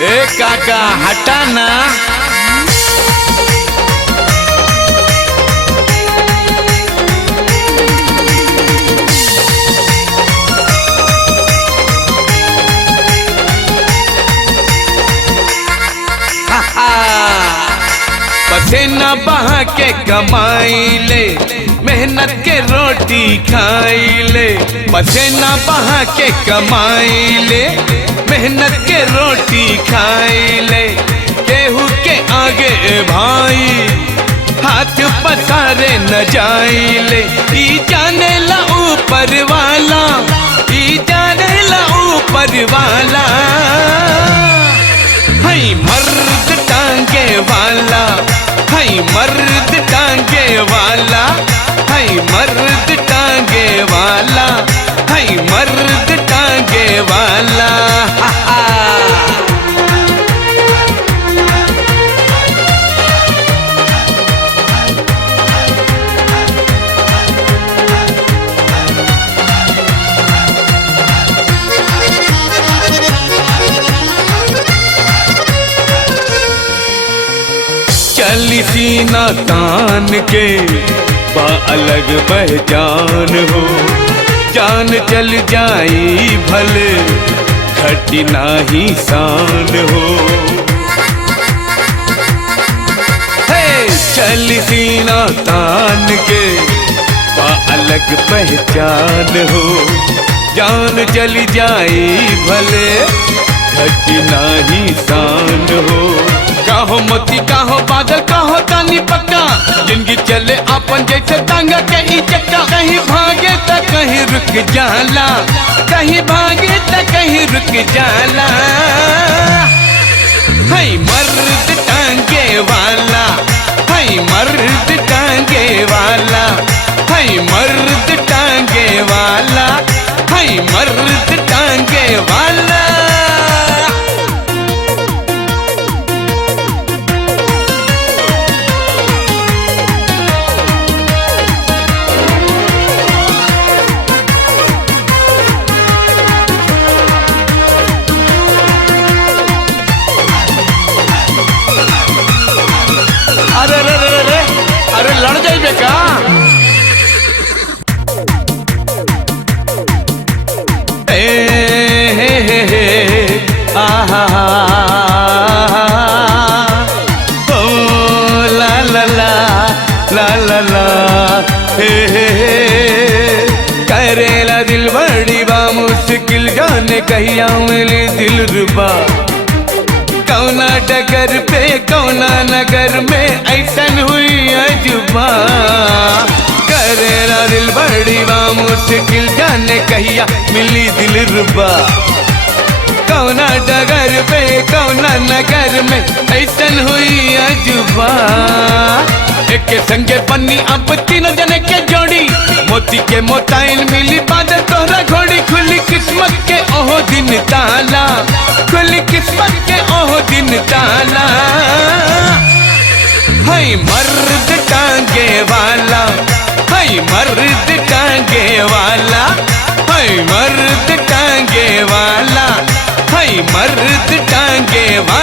ए काका हटा ना। पसीना बहा के कमाई ले, मेहनत के रोटी खाई ले। पसीना बहा के कमाई ले, मेहनत के रोटी खाई ले। केहू के आगे भाई हाथ पसारे न जाई ले। ई जाने ला ऊपर वाला, ई जाने ला ऊपर वाला। हई मर्द टांगे वाला, हई मर्द टांगे वाला, हई मर्द टांगे वाला, हई मर्द टांगे वाला। चली सीना तान के बा अलग पहचान हो। जान चल जाई भले घटी नाही शान हो। हे चली सीना तान के बा अलग पहचान हो। जान चली जाई भले घटी नाही शान हो। काहो मोती काहो बादल काहो तानी पक्का, जिंदगी चले अपन जैसे टांगा के ई चक्का। कहीं भागे त कहीं रुक जाला, कहीं भागे त कहीं रुक जाला। हई मर्द टांगे वाला, हई मर्द टांगे वाला, हई मर्द टांगे वाला, हई मर्द टांगे वाला। अरे अरे अरे अरे अरे लड़ जाइए का। आहा ओ ला ला ला ला ला ला हे करेला दिल बड़ी बा मुश्किल जाने कहिया मिली दिल रुबा। कौना डगर पे कौना नगर में ऐसन हुई अजुबा। करेला दिल बड़ी बा मुश्किल जाने कहिया मिली दिल रुबा। कौना डगर पे कौना नगर में ऐसन हुई अजुबा। एक संगे बन्नी अब तीनों जने के जोड़ी, मोती के मोताइन मिली बादल तोहरा घोड़ी। खुली किस्मत के ओहो दिन ताला, खुली किस्मत के ओहो दिन ताला। हई मर्द टांगे वाला, हई मर्द टांगे वाला, हई मर्द टांगे वाला, हई मर्द टांगे वाला।